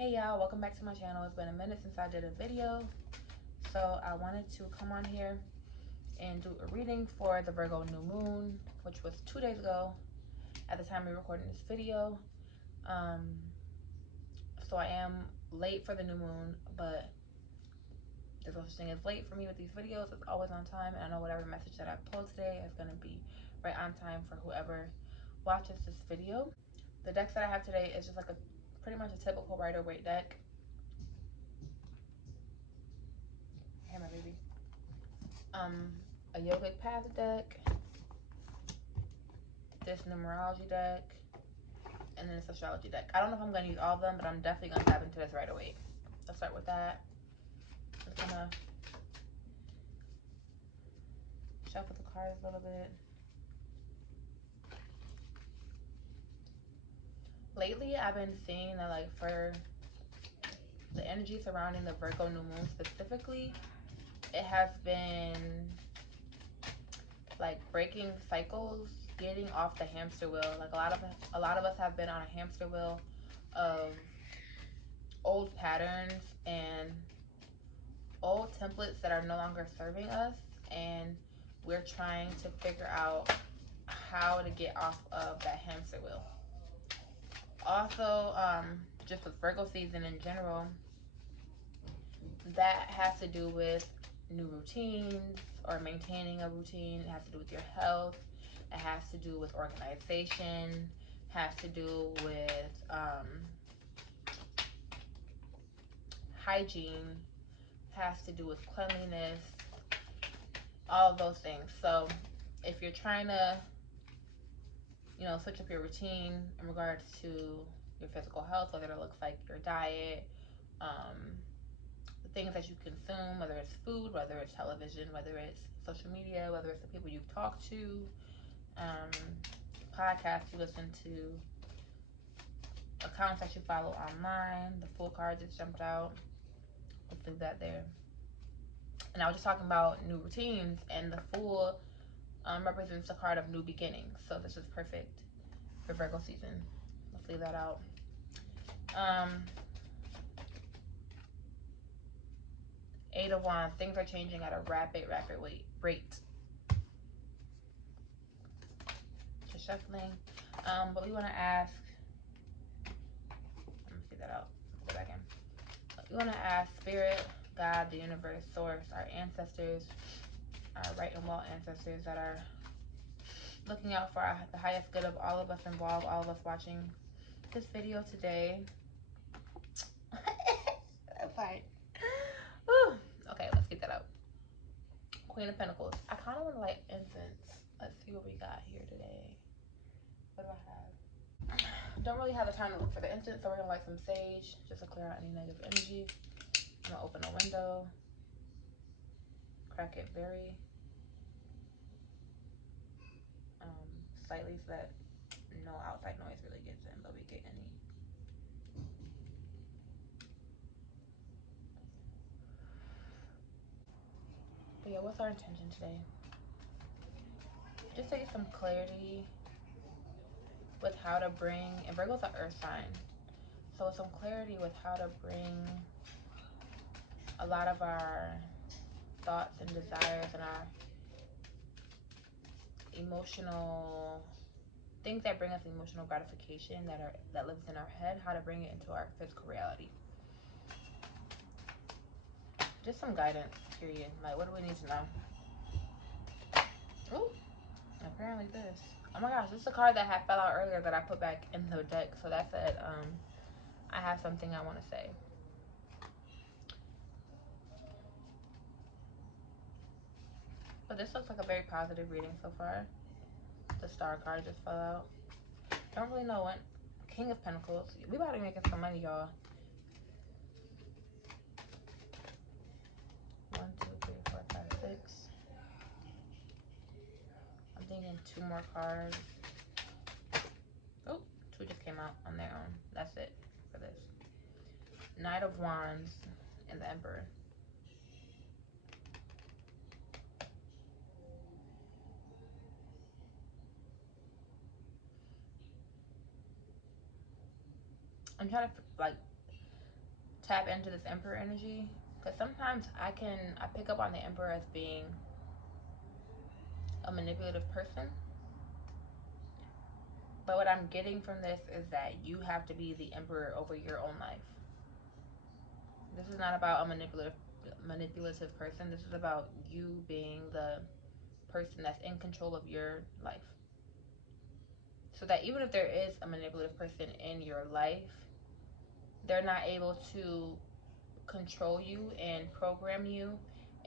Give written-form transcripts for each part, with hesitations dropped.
Hey y'all, welcome back to my channel. It's been a minute since I did a video, so I wanted to come on here and do a reading for the Virgo New Moon, which was 2 days ago at the time of recording this video. So I am late for the new moon, but there's no such thing as late for me with these videos. It's always on time, and I know whatever message that I post today is going to be right on time for whoever watches this video. The decks that I have today is just like pretty much a typical Rider-Waite deck. Hey, my baby. A yogic path deck, this numerology deck, and then this astrology deck. I don't know if I'm going to use all of them, but I'm definitely going to tap into this right away. Let's start with that. Just gonna shuffle the cards a little bit. Lately, I've been seeing that, like, for the energy surrounding the Virgo New Moon specifically, it has been like breaking cycles, getting off the hamster wheel. Like a lot of us have been on a hamster wheel of old patterns and old templates that are no longer serving us, and we're trying to figure out how to get off of that hamster wheel. Also, just with Virgo season in general, that has to do with new routines or maintaining a routine. It has to do with your health. It has to do with organization. Has to do with hygiene. Has to do with cleanliness. All of those things. So if you're trying to, switch up your routine in regards to your physical health, whether it looks like your diet, the things that you consume, whether it's food, whether it's television, whether it's social media, whether it's the people you talk to, podcasts you listen to, accounts that you follow online. The full card just jumped out. Let's leave that there. And I was just talking about new routines, and the Fool represents the card of new beginnings. So this is perfect for Virgo season. Let's leave that out. Eight of Wands. Things are changing at a rapid rate. Just shuffling. But we want to ask. Let me see that out. Go back in. We want to ask Spirit, God, the universe, Source, our ancestors, our right and well ancestors that are looking out for the highest good of all of us involved, all of us watching this video today. That's fine. Okay, let's get that out. Queen of Pentacles. I kind of want to light incense. Let's see what we got here today. What do I have? Don't really have the time to look for the incense, so we're gonna light some sage just to clear out any negative energy. I'm gonna open a window, crack it very slightly so that no outside noise really gets in, but we get any. But yeah, what's our intention today? Just to get some clarity with how to bring, and Virgo's an earth sign, so some clarity with how to bring a lot of our thoughts and desires and our emotional things that bring us emotional gratification that lives in our head, how to bring it into our physical reality. Just some guidance, period. Like, what do we need to know? Ooh, apparently this. Oh my gosh, this is a card that had fell out earlier that I put back in the deck. So that said, I have something I want to say. But this looks like a very positive reading so far. The Star card just fell out. Don't really know when. King of Pentacles. We about to be making some money, y'all. 1, 2, 3, 4, 5, 6. I'm thinking 2 more cards. Oh, 2 just came out on their own. That's it for this. Knight of Wands and the Emperor. I'm trying to, like, tap into this Emperor energy, because sometimes I pick up on the Emperor as being a manipulative person. But what I'm getting from this is that you have to be the emperor over your own life. This is not about a manipulative person. This is about you being the person that's in control of your life. So that even if there is a manipulative person in your life, they're not able to control you and program you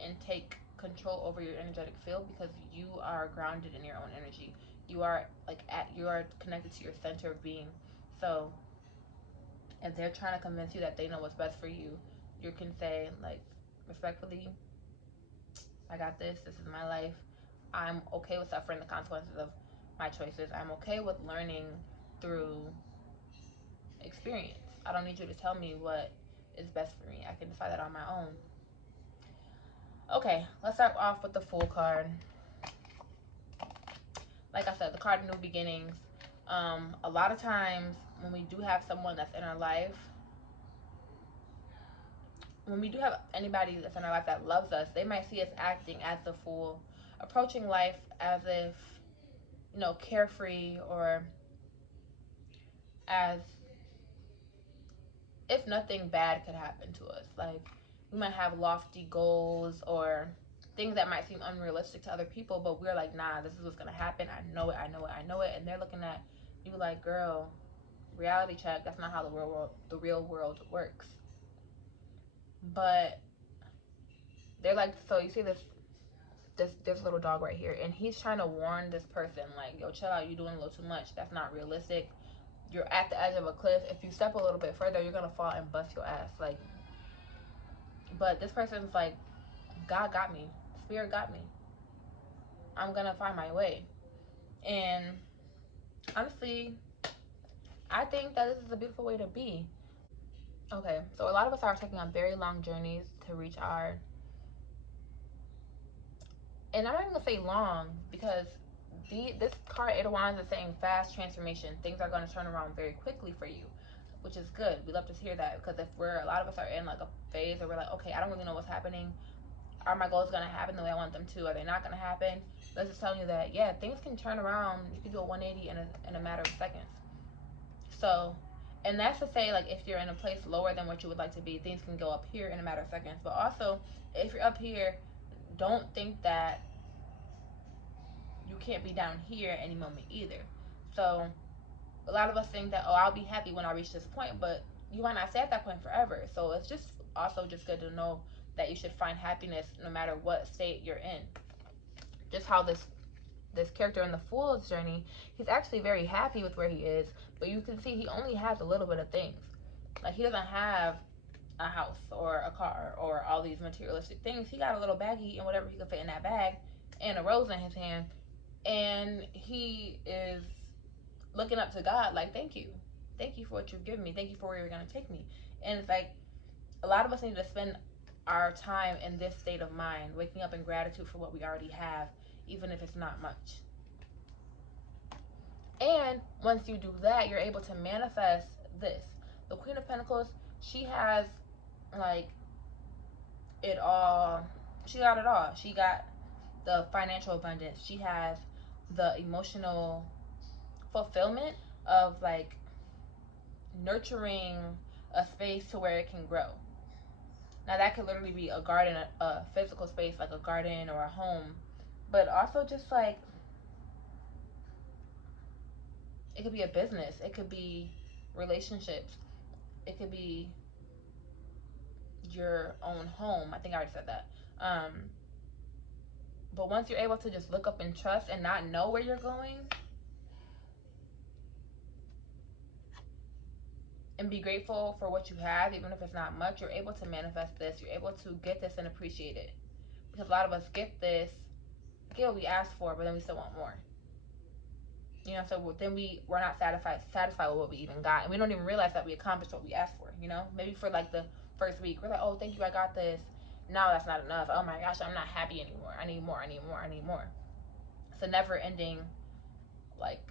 and take control over your energetic field, because you are grounded in your own energy. You are connected to your center of being. So if they're trying to convince you that they know what's best for you, you can say, like, respectfully, I got this. This is my life. I'm okay with suffering the consequences of my choices. I'm okay with learning through experience. I don't need you to tell me what is best for me. I can decide that on my own. Okay, let's start off with the Fool card. Like I said, the card New Beginnings. A lot of times when we do have someone that's in our life, when we do have anybody that's in our life that loves us, they might see us acting as the fool, approaching life as if, carefree, or as if nothing bad could happen to us. Like, we might have lofty goals or things that might seem unrealistic to other people, but we're like, nah, this is what's gonna happen. I know it, I know it, I know it. And they're looking at you like, girl, reality check. That's not how the real world works. But they're like, so you see this little dog right here, and he's trying to warn this person, like, yo, chill out, you're doing a little too much. That's not realistic. You're at the edge of a cliff. If you step a little bit further, you're gonna fall and bust your ass. Like, but this person's like, God got me, spirit got me, I'm gonna find my way. And honestly, I think that this is a beautiful way to be. Okay, so a lot of us are taking on very long journeys to reach our, and I'm not even gonna say long, because this card, Eight of Wands, is saying fast transformation. Things are going to turn around very quickly for you, which is good. We love to hear that, because if a lot of us are in like a phase where we're like, okay, I don't really know what's happening. Are my goals going to happen the way I want them to? Are they not going to happen? Let's just tell you that, yeah, things can turn around. You can do a 180 in a matter of seconds. So, and that's to say, like, if you're in a place lower than what you would like to be, things can go up here in a matter of seconds. But also, if you're up here, don't think that you can't be down here any moment either. So a lot of us think that, oh, I'll be happy when I reach this point, but you might not stay at that point forever. So it's just also just good to know that you should find happiness no matter what state you're in. Just how this character in the Fool's journey, he's actually very happy with where he is, but you can see he only has a little bit of things. Like, he doesn't have a house or a car or all these materialistic things. He got a little baggie and whatever he could fit in that bag, and a rose in his hand, and he is looking up to God like, thank you. Thank you for what you've given me. Thank you for where you're going to take me. And it's like, a lot of us need to spend our time in this state of mind, waking up in gratitude for what we already have, even if it's not much. And once you do that, you're able to manifest this. The Queen of Pentacles, she has, like, it all. She got it all. She got the financial abundance. She has the emotional fulfillment of, like, nurturing a space to where it can grow. Now, that could literally be a garden, a physical space like a garden or a home, but also just like, it could be a business, it could be relationships, it could be your own home. I think I already said that. But once you're able to just look up and trust and not know where you're going, and be grateful for what you have, even if it's not much, you're able to manifest this. You're able to get this and appreciate it. Because a lot of us get this, get what we asked for, but then we still want more. So then we're not satisfied with what we even got, and we don't even realize that we accomplished what we asked for. Maybe for like the first week, we're like, oh, thank you, I got this. Now that's not enough. Oh my gosh, I'm not happy anymore. I need more. I need more. I need more. It's a never-ending, like,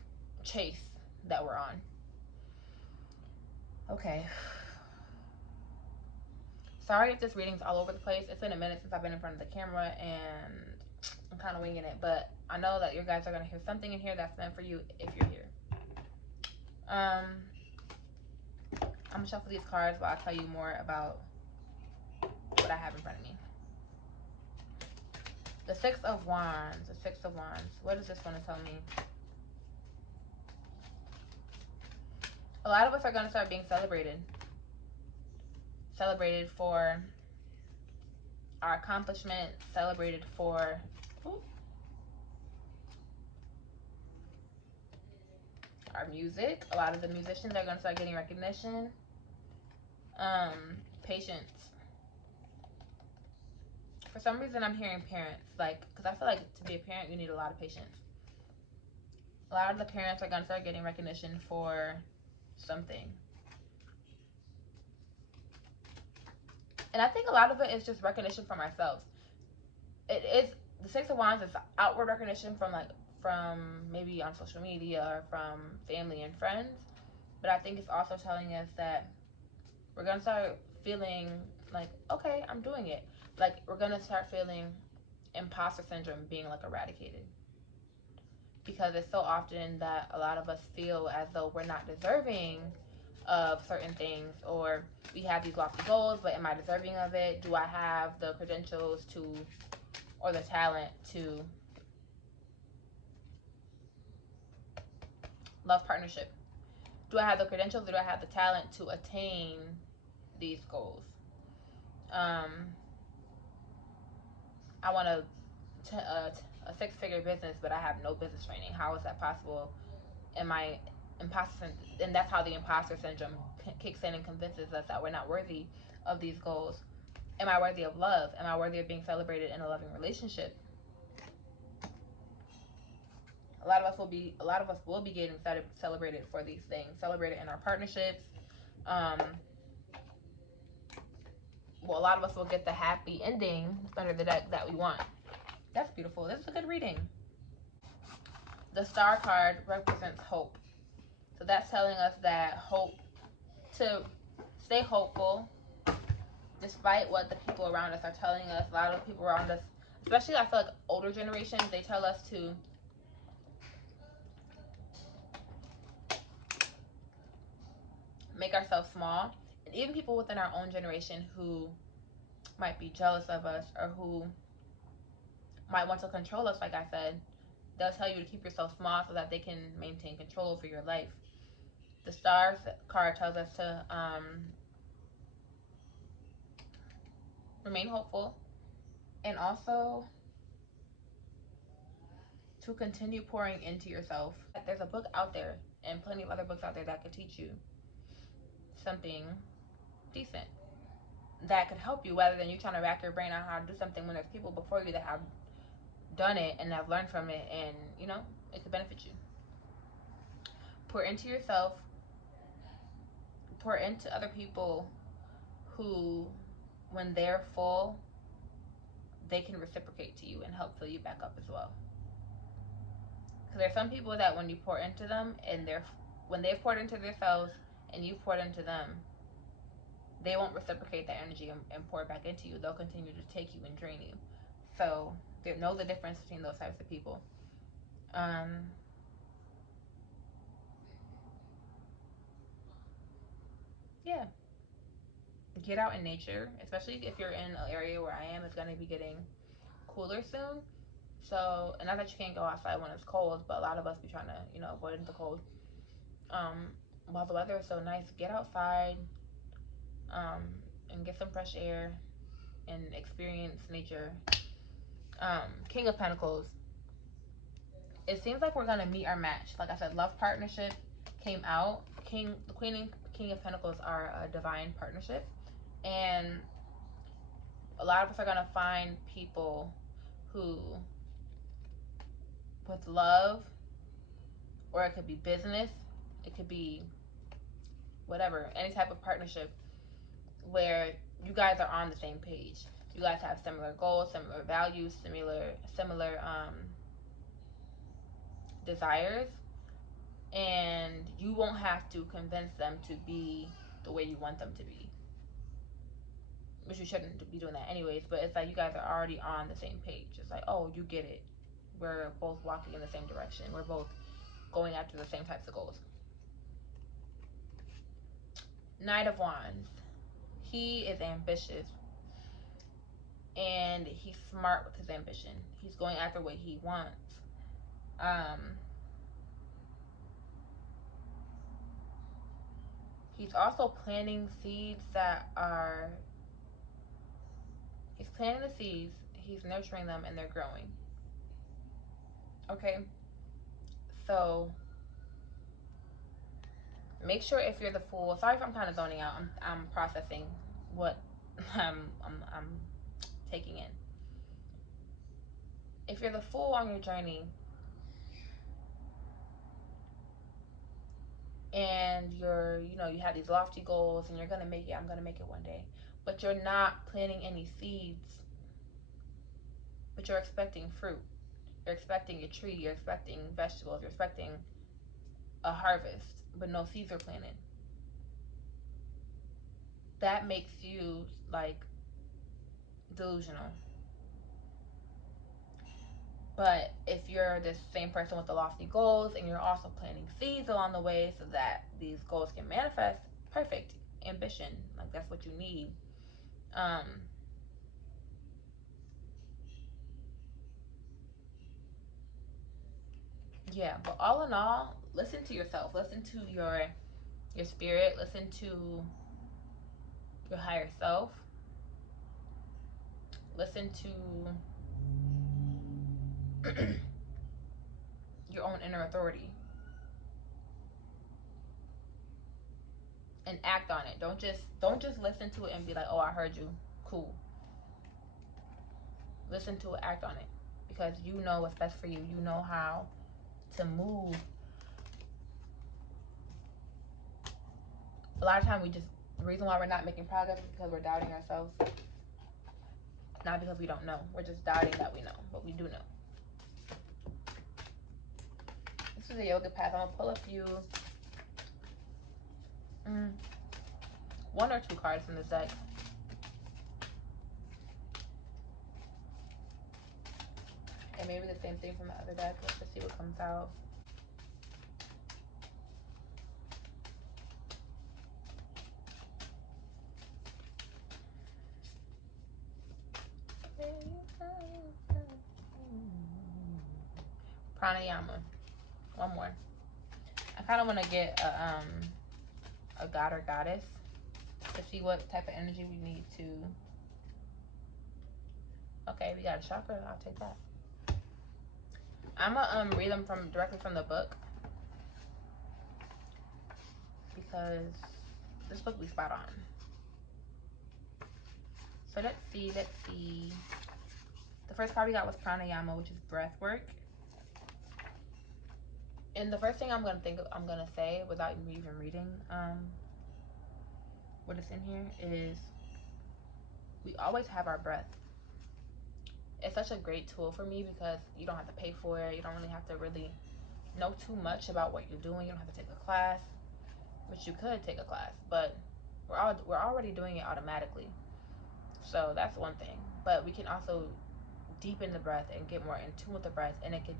chase that we're on. Okay. Sorry if this reading's all over the place. It's been a minute since I've been in front of the camera and I'm kind of winging it, but I know that you guys are going to hear something in here that's meant for you if you're here. I'm going to shuffle these cards while I tell you more about what I have in front of me. The Six of Wands. The Six of Wands. What does this want to tell me? A lot of us are going to start being celebrated. Celebrated for our accomplishments. Celebrated for our music. A lot of the musicians are going to start getting recognition. Patience. For some reason, I'm hearing parents. Like, because I feel like to be a parent, you need a lot of patience. A lot of the parents are going to start getting recognition for something. And I think a lot of it is just recognition from ourselves. It is, the Six of Wands is outward recognition from maybe on social media or from family and friends. But I think it's also telling us that we're going to start feeling like, okay, I'm doing it. Like, we're going to start feeling imposter syndrome being like eradicated. Because it's so often that a lot of us feel as though we're not deserving of certain things, or we have these lofty goals, but am I deserving of it? Do I have the credentials to, or the talent to love partnership? Do I have the credentials, or do I have the talent to attain these goals? I want a six-figure business, but I have no business training. How is that possible? Am I imposter? And that's how the imposter syndrome kicks in and convinces us that we're not worthy of these goals. Am I worthy of love? Am I worthy of being celebrated in a loving relationship? A lot of us will be getting celebrated for these things, celebrated in our partnerships. Well, a lot of us will get the happy ending under the deck that we want. That's beautiful. This is a good reading. The Star card represents hope. So that's telling us that hope, to stay hopeful despite what the people around us are telling us. A lot of people around us, especially I feel like older generations, they tell us to make ourselves small. And even people within our own generation who might be jealous of us or who might want to control us, like I said, they'll tell you to keep yourself small so that they can maintain control over your life. The Stars card tells us to remain hopeful and also to continue pouring into yourself. There's a book out there and plenty of other books out there that could teach you something decent, that could help you, rather than you trying to rack your brain on how to do something when there's people before you that have done it and have learned from it, and you know it could benefit you. Pour into yourself, pour into other people who, when they're full, they can reciprocate to you and help fill you back up as well. Because there's some people that when you pour into them and when they've poured into themselves and you poured into them, they won't reciprocate that energy and pour it back into you. They'll continue to take you and drain you. So know the difference between those types of people. Yeah. Get out in nature, especially if you're in an area where I am. It's going to be getting cooler soon. So, and not that you can't go outside when it's cold, but a lot of us be trying to, avoid the cold. While the weather is so nice, get outside, and get some fresh air and experience nature. King of Pentacles. It seems like we're gonna meet our match. Like I said, love partnership came out. The Queen and King of Pentacles are a divine partnership, and a lot of us are gonna find people who, with love, or it could be business, it could be whatever, any type of partnership where you guys are on the same page. You guys have similar goals, similar values, similar desires, and you won't have to convince them to be the way you want them to be. which you shouldn't be doing that anyways, but it's like you guys are already on the same page. It's like, oh, you get it. We're both walking in the same direction. We're both going after the same types of goals. Knight of Wands. He is ambitious and he's smart with his ambition. He's going after what he wants. Um, he's also planting seeds that are, he's planting the seeds, he's nurturing them, and they're growing. Okay? So make sure if you're the Fool, sorry if I'm kind of zoning out, I'm processing what I'm taking in. If you're the Fool on your journey and you have these lofty goals and you're gonna make it, I'm gonna make it one day, but you're not planting any seeds, but you're expecting fruit, you're expecting a tree, you're expecting vegetables, you're expecting a harvest, but no seeds are planted. That makes you like delusional. But if you're this same person with the lofty goals and you're also planting seeds along the way so that these goals can manifest, perfect. Ambition, like that's what you need. Um, yeah, but all in all, listen to yourself. Listen to your spirit. Listen to your higher self. Listen to your own inner authority and act on it. Don't just listen to it and be like, "Oh, I heard you." Cool. Listen to it, act on it, because you know what's best for you. You know how to move. A lot of time the reason why we're not making progress is because we're doubting ourselves. Not because we don't know. We're just doubting that we know, but we do know. This is a yoga path. I'm gonna pull a few, one or two cards from this deck. And maybe the same thing from the other deck. Let's just see what comes out. Pranayama. One more. I kind of want to get a god or goddess to see what type of energy we need to. Okay, we got a chakra. I'll take that. I'm gonna read them directly from the book because this book be spot on. So let's see. The first card we got was pranayama, which is breath work. And the first thing I'm gonna say without even reading what is in here is we always have our breath. It's such a great tool for me because you don't have to pay for it. You don't really have to really know too much about what you're doing. You don't have to take a class, which you could take a class, but we're already doing it automatically. So that's one thing. But we can also deepen the breath and get more in tune with the breath, and it could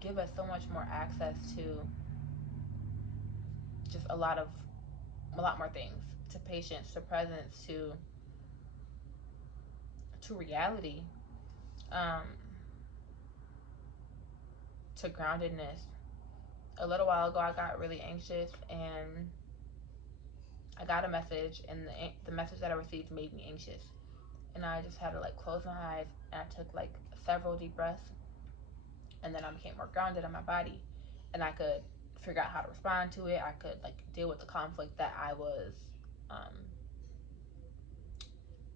give us so much more access to just a lot more things, to patience, to presence, to reality, um, to groundedness. A little while ago, I got really anxious, and I got a message, and the message that I received made me anxious, and I just had to like close my eyes, and I took like several deep breaths, and then I became more grounded in my body, and I could figure out how to respond to it. I could like deal with the conflict that I was um,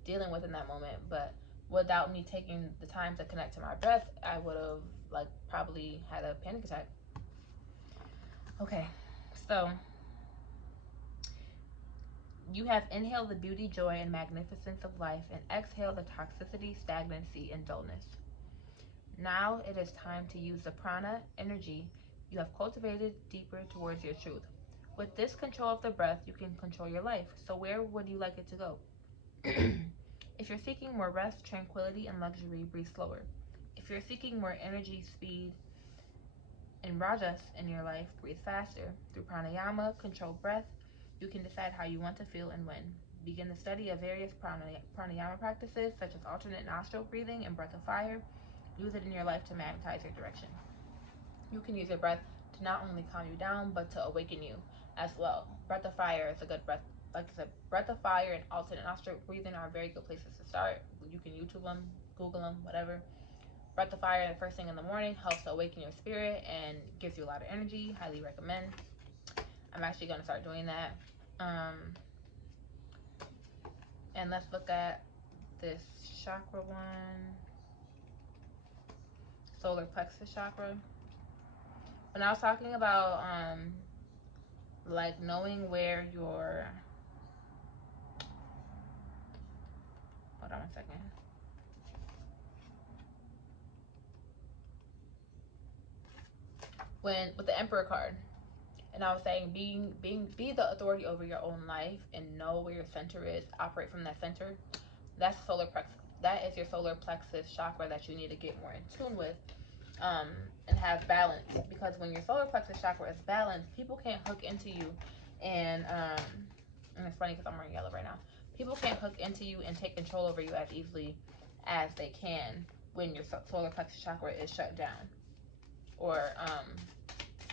dealing with in that moment. But without me taking the time to connect to my breath, I would have like probably had a panic attack. Okay, so you have inhaled the beauty, joy, and magnificence of life, and exhaled the toxicity, stagnancy, and dullness. Now it is time to use the prana energy you have cultivated deeper towards your truth. With this control of the breath, you can control your life. So where would you like it to go? If you're seeking more rest, tranquility, and luxury, breathe slower. If you're seeking more energy, speed, and rajas in your life, breathe faster. Through pranayama, controlled breath, you can decide how you want to feel and when. Begin the study of various pranayama practices, such as alternate nostril breathing and breath of fire. Use it in your life to magnetize your direction. You can use your breath to not only calm you down, but to awaken you as well. Breath of fire is a good breath. Like I said, breath of fire and alternate nostril breathing are very good places to start. You can YouTube them, Google them, whatever. Breath of fire the first thing in the morning helps to awaken your spirit and gives you a lot of energy. Highly recommend. I'm actually going to start doing that. And let's look at this chakra one. Solar plexus chakra. When I was talking about like knowing where your, hold on one second. When with the Emperor card, and I was saying be the authority over your own life and know where your center is. Operate from that center. That's solar plexus. That is your solar plexus chakra that you need to get more in tune with, and have balance. Because when your solar plexus chakra is balanced, people can't hook into you, and it's funny because I'm wearing yellow right now. People can't hook into you and take control over you as easily as they can when your solar plexus chakra is shut down or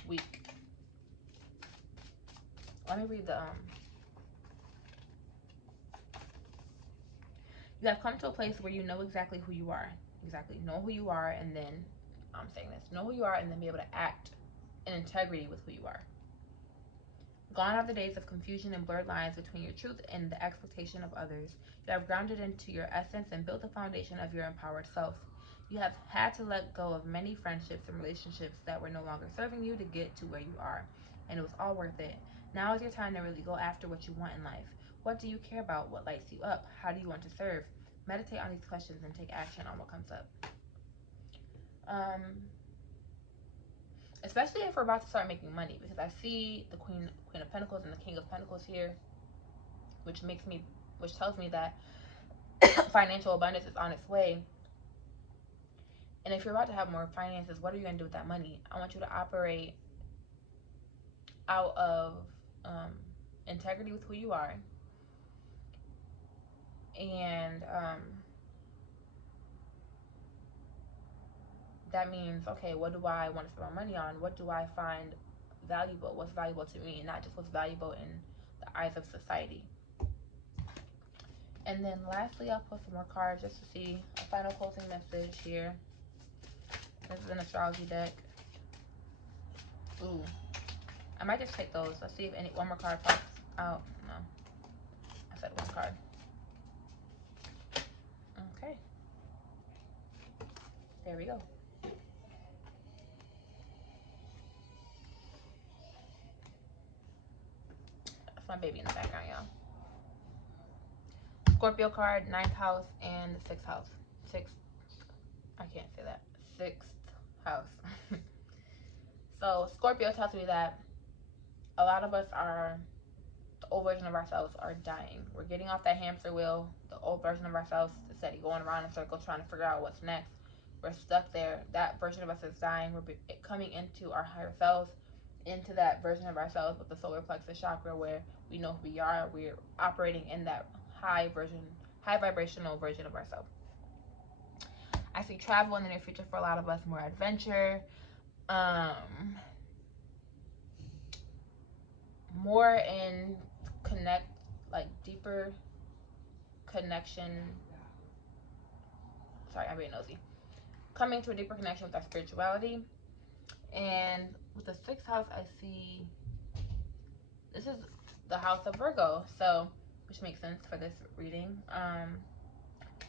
weak. Let me read the you have come to a place where you know exactly who you are. Exactly. Know who you are, and then I'm saying this. Know who you are and then be able to act in integrity with who you are. Gone are the days of confusion and blurred lines between your truth and the expectation of others. You have grounded into your essence and built the foundation of your empowered self. You have had to let go of many friendships and relationships that were no longer serving you to get to where you are, and it was all worth it. Now is your time to really go after what you want in life. What do you care about? What lights you up? How do you want to serve? Meditate on these questions and take action on what comes up. Especially if we're about to start making money, because I see the Queen of Pentacles and the King of Pentacles here, which tells me that financial abundance is on its way. And if you're about to have more finances, what are you going to do with that money? I want you to operate out of integrity with who you are, and that means, okay, what do I want to spend my money on? What do I find valuable? What's valuable to me, and not just what's valuable in the eyes of society. And then lastly, I'll pull some more cards just to see a final closing message here. This is an astrology deck. Ooh, I might just take those. Let's see if one more card pops out. No, I said one card. Okay, there we go. That's my baby in the background, y'all. Scorpio card, 9th house and the 6th house. I can't say that. 6th house. So Scorpio tells me that a lot of us are, the old version of ourselves are dying. We're getting off that hamster wheel. The old version of ourselves is steady going around in circles trying to figure out what's next. We're stuck there. That version of us is dying. We're coming into our higher selves, into that version of ourselves with the solar plexus chakra where we know who we are. We're operating in that high vibrational version of ourselves. I see travel in the near future for a lot of us, more adventure, more in deeper connection. Sorry, I'm being nosy. Coming to a deeper connection with our spirituality. And with the 6th house, I see this is the house of Virgo, so which makes sense for this reading.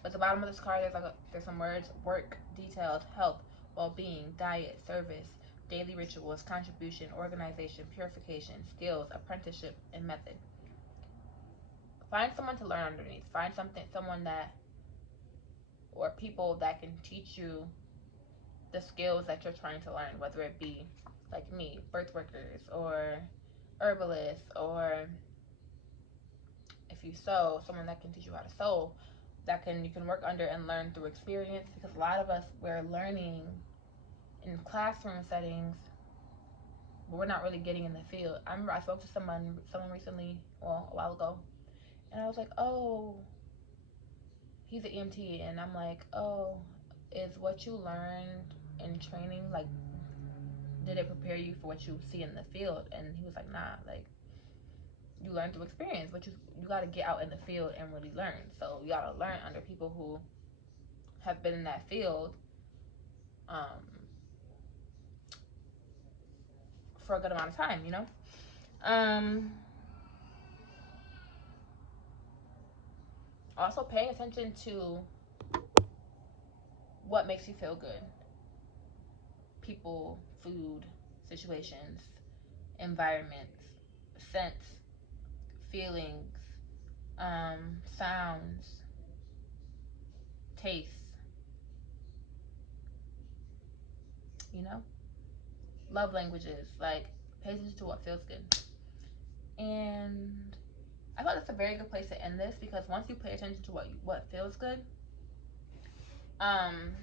At the bottom of this card, there's some words: work, details, health, well-being, diet, service, daily rituals, contribution, organization, purification, skills, apprenticeship, and method. Find someone to learn underneath. Find someone that, or people that can teach you the skills that you're trying to learn, whether it be like me, birth workers, or herbalists, or if you sew, someone that can teach you how to sew. that you can work under and learn through experience, because a lot of us, we're learning in classroom settings, but we're not really getting in the field. I remember I spoke to someone recently, well, a while ago, and I was like, oh, he's an EMT, and I'm like, oh, is what you learned in training, like, did it prepare you for what you see in the field? And he was like, nah, like, you learn through experience, but you got to get out in the field and really learn. So you got to learn under people who have been in that field um, for a good amount of time, you know. Also, paying attention to what makes you feel good: people, food, situations, environments, scents, feelings, sounds, tastes, you know, love languages. Like, pay attention to what feels good. And I thought that's a very good place to end this, because once you pay attention to what feels good, um,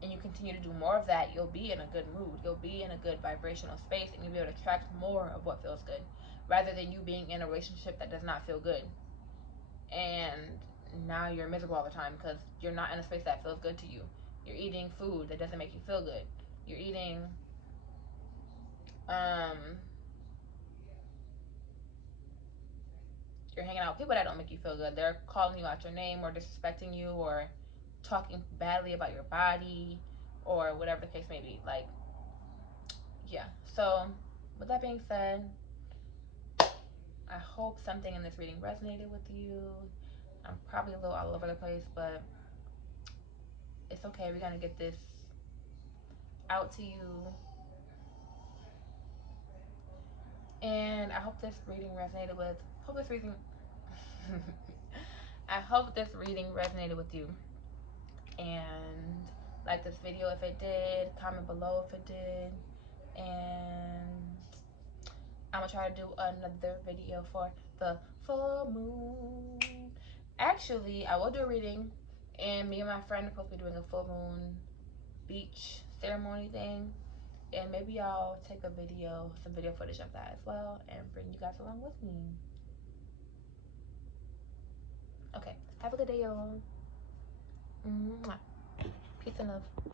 and you continue to do more of that, you'll be in a good mood. You'll be in a good vibrational space, and you'll be able to attract more of what feels good, rather than you being in a relationship that does not feel good, and now you're miserable all the time because you're not in a space that feels good to you. You're eating food that doesn't make you feel good. You're eating um you're hanging out with people that don't make you feel good. They're calling you out your name, or disrespecting you, or talking badly about your body, or whatever the case may be. Like, yeah. So with that being said, I hope something in this reading resonated with you. I'm probably a little all over the place, but it's okay. We're gonna get this out to you. And I hope this reading resonated with hope this reading I hope this reading resonated with you. And like this video if it did, comment below if it did. And I'm gonna try to do another video for the full moon. Actually, I will do a reading, and me and my friend are supposed to be doing a full moon beach ceremony thing, and maybe I'll take some video footage of that as well, and bring you guys along with me. Okay, have a good day, y'all. Mwah. Peace and love.